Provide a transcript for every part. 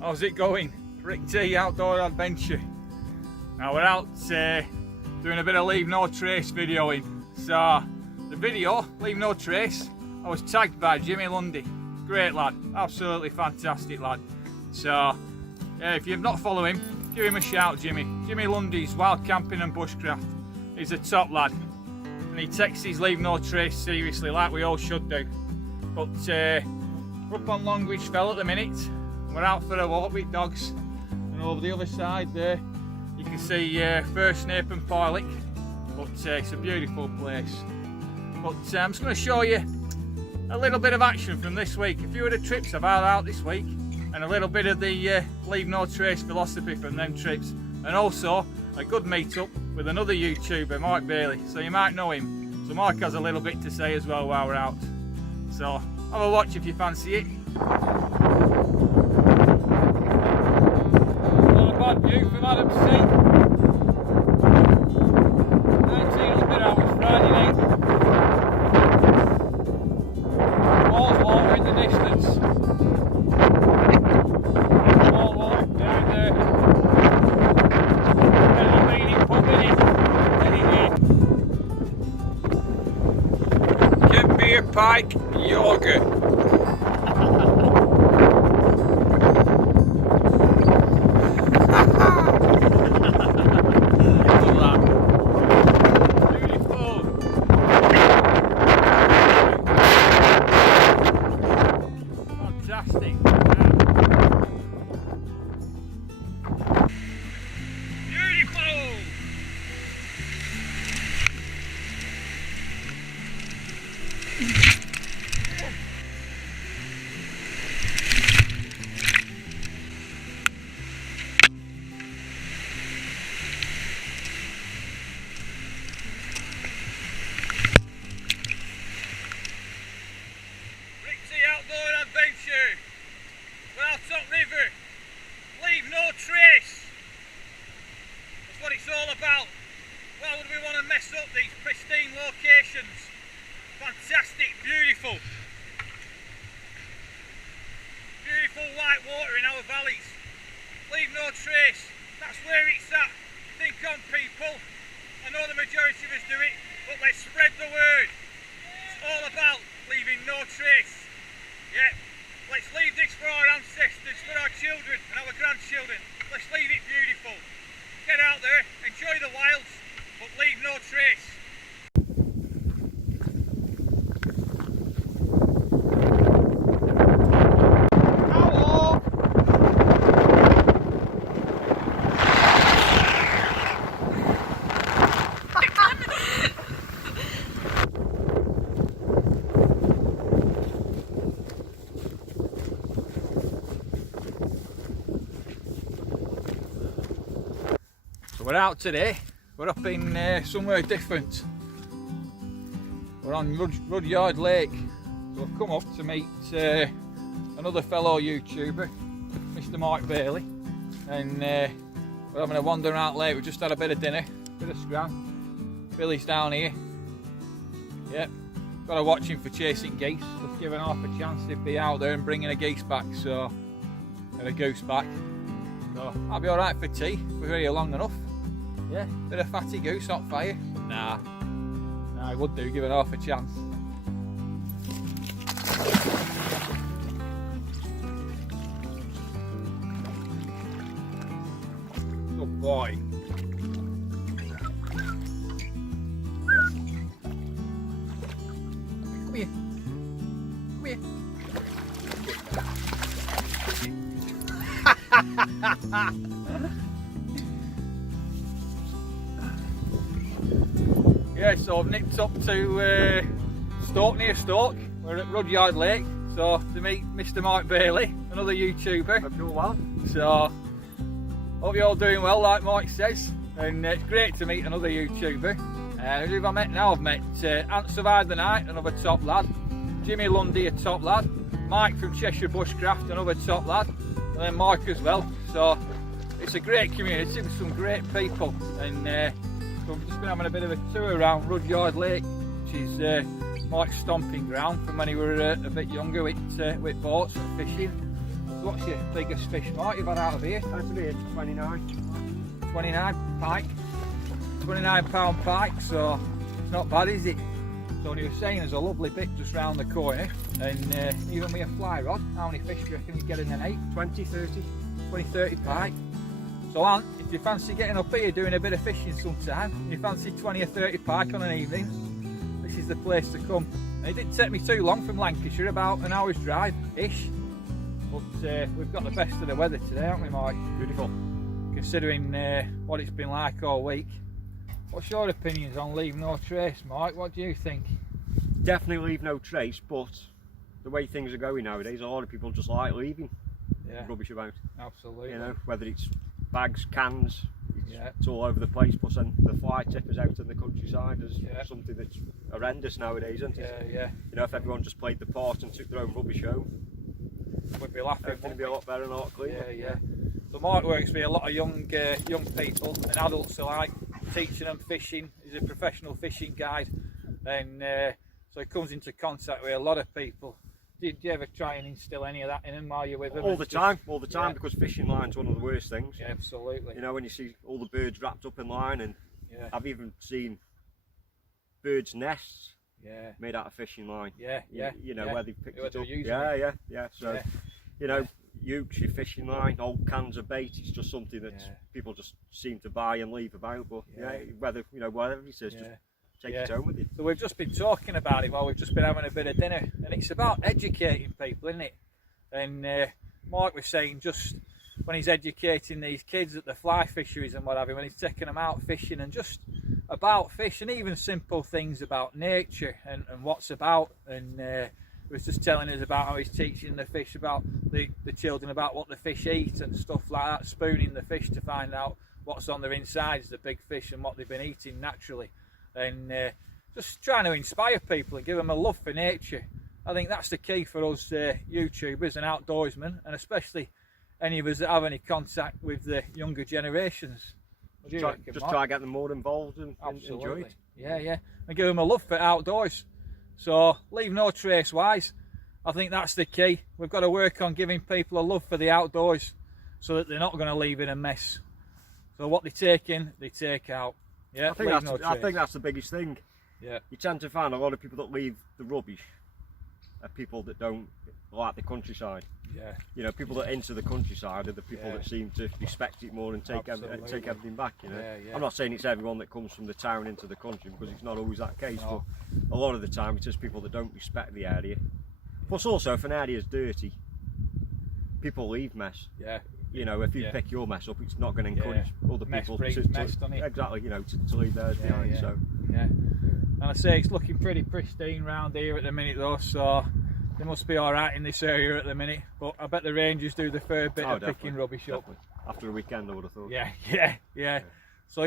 How's it going? Rick T, Outdoor Adventure. Now we're out doing a bit of Leave No Trace videoing. So the video, Leave No Trace, I was tagged by Jimmy Lundy. Great lad, absolutely fantastic lad. So yeah, if you've not followed him, give him a shout, Jimmy. Jimmy Lundy's Wild Camping and Bushcraft. He's a top lad. And he takes his Leave No Trace seriously, like we all should do. But we're up on Longwich Fell at the minute. We're out for a walk with dogs, and over the other side there you can see First Snape and Poilick, but it's a beautiful place. But I'm just going to show you a little bit of action from this week, a few of the trips I've had out this week, and a little bit of the Leave No Trace philosophy from them trips, and also a good meet up with another YouTuber, Mike Bailey, so you might know him. So Mike has a little bit to say as well while we're out, so have a watch if you fancy it. Bad view from Adam's Sea. 1900 hours Friday night. Walls water in the distance. Wall water behind there. And I'm leaning pub in it. Kent Beer Pike Yogurt. Outdoor Adventure. We're out on river. Leave no trace. That's what it's all about. Why would we want to mess up these pristine locations? Fantastic, beautiful. Beautiful white water in our valleys. Leave no trace. That's where it's at. Think on, people. I know the majority of us do it, but let's spread the word. It's all about leaving no trace. Yeah, let's leave this for our ancestors, for our children and our grandchildren. Let's leave it beautiful. Get out there, enjoy the wilds, but leave no trace. Hello! We're out today, we're up in somewhere different. We're on Rudyard Lake, so we've come up to meet another fellow YouTuber, Mr. Mike Bailey, and we're having a wander out lake. We just had a bit of dinner, bit of scram. Billy's down here. Yep, got to watch him for chasing geese, just giving half a chance to be out there and bringing a geese back, so, and a goose back. So I'll be alright for tea, we're here long enough. Yeah, bit of fatty goose, not fire. Nah, I would do, give it half a chance. Good boy. Come here. Come here. Yeah, so I've nipped up to Stoke, near Stoke. We're at Rudyard Lake, so to meet Mr. Mike Bailey, another YouTuber. Hope you're well. So, hope you're all doing well, like Mike says. And it's great to meet another YouTuber. Who have I met now? I've met Ant Survived the Night, another top lad. Jimmy Lundy, a top lad. Mike from Cheshire Bushcraft, another top lad. And then Mike as well. So, it's a great community with some great people. And so we've just been having a bit of a tour around Rudyard Lake, which is Mike's stomping ground from when he were a bit younger with boats and fishing. What's your biggest fish, Mark, you've had out of here? That's me, 29. 29 pike. £29 pike, so it's not bad, is it? So he was saying there's a lovely bit just round the corner, and even with a fly rod, how many fish do you reckon you get in an 8? 20, 30. 20, 30 pike. So Ant, if you fancy getting up here doing a bit of fishing sometime, and you fancy 20 or 30 pike on an evening, this is the place to come. And it didn't take me too long from Lancashire, about an hour's drive-ish. But we've got the best of the weather today, haven't we, Mike? Beautiful. Considering what it's been like all week. What's your opinions on leave no trace, Mike? What do you think? Definitely leave no trace, but the way things are going nowadays, a lot of people just like leaving rubbish about. Absolutely. You know, whether it's bags, cans, it's all over the place. Plus, then the fly tippers out in the countryside is something that's horrendous nowadays, isn't it? Yeah. You know, if everyone just played the part and took their own rubbish home, we'd be laughing. Everything would be a lot better and a lot cleaner. Yeah. So Mike works with a lot of young people and adults alike, teaching them fishing. He's a professional fishing guide, and so he comes into contact with a lot of people. Did you ever try and instill any of that in them while you're with them? All the time, because fishing line's one of the worst things. Yeah, absolutely. You know, when you see all the birds wrapped up in line, and I've even seen birds' nests made out of fishing line. You know, where they've picked it up. Yeah. So, you know, your fishing line, old cans of bait, it's just something that people just seem to buy and leave about. But whether, you know, whatever it is, just take it home with you. So we've just been talking about it while we've just been having a bit of dinner, and it's about educating people, isn't it? And Mike was saying, just when he's educating these kids at the fly fisheries and what have you, when he's taking them out fishing, and just about fish, and even simple things about nature and what's about. And he was just telling us about how he's teaching the fish, about the children, about what the fish eat and stuff like that, spooning the fish to find out what's on their insides, the big fish, and what they've been eating naturally. And just trying to inspire people and give them a love for nature. I think that's the key for us YouTubers and outdoorsmen, and especially any of us that have any contact with the younger generations. Try to get them more involved and enjoy it. Yeah, and give them a love for outdoors. So leave no trace wise, I think that's the key. We've got to work on giving people a love for the outdoors, so that they're not going to leave in a mess. So what they take in, they take out. Yeah, I think that's the biggest thing. Yeah, you tend to find a lot of people that leave the rubbish are people that don't like the countryside. Yeah, you know, people that enter the countryside are the people that seem to respect it more and take everything back. You know, I'm not saying it's everyone that comes from the town into the country, because it's not always that case. But a lot of the time, it's just people that don't respect the area. Plus, also, if an area is dirty, people leave mess. Yeah. You know, if you pick your mess up, it's not going to encourage other people to exactly, you know, to leave theirs behind. So and I say it's looking pretty pristine round here at the minute though, so they must be all right in this area at the minute. But I bet the rangers do the fair bit of picking rubbish up. After a weekend, I would have thought. Yeah. So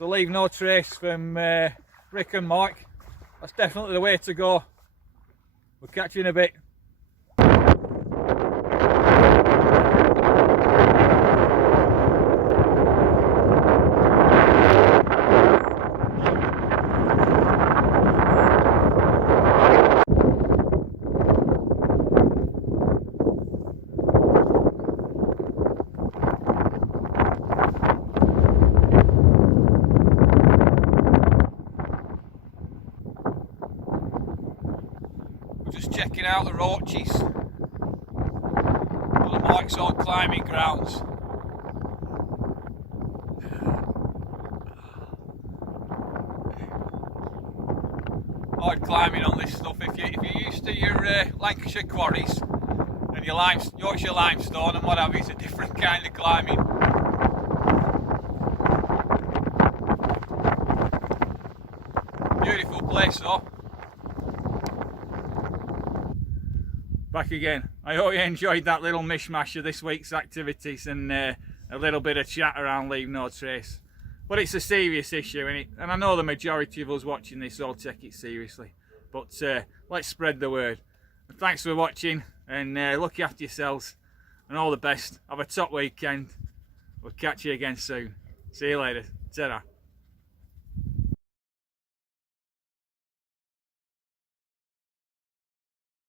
leave no trace from Rick and Mike. That's definitely the way to go. We'll catch you in a bit. Checking out the roaches, one of Mike's old climbing grounds. Hard climbing on this stuff. If you're used to your Lancashire quarries and your Yorkshire limestone and what have you, it's a different kind of climbing. Beautiful place though. Back again. I hope you enjoyed that little mishmash of this week's activities and a little bit of chat around Leave No Trace. But it's a serious issue, innit? And I know the majority of us watching this all take it seriously. But let's spread the word. And thanks for watching, and look after yourselves, and all the best. Have a top weekend. We'll catch you again soon. See you later. Ta-ra.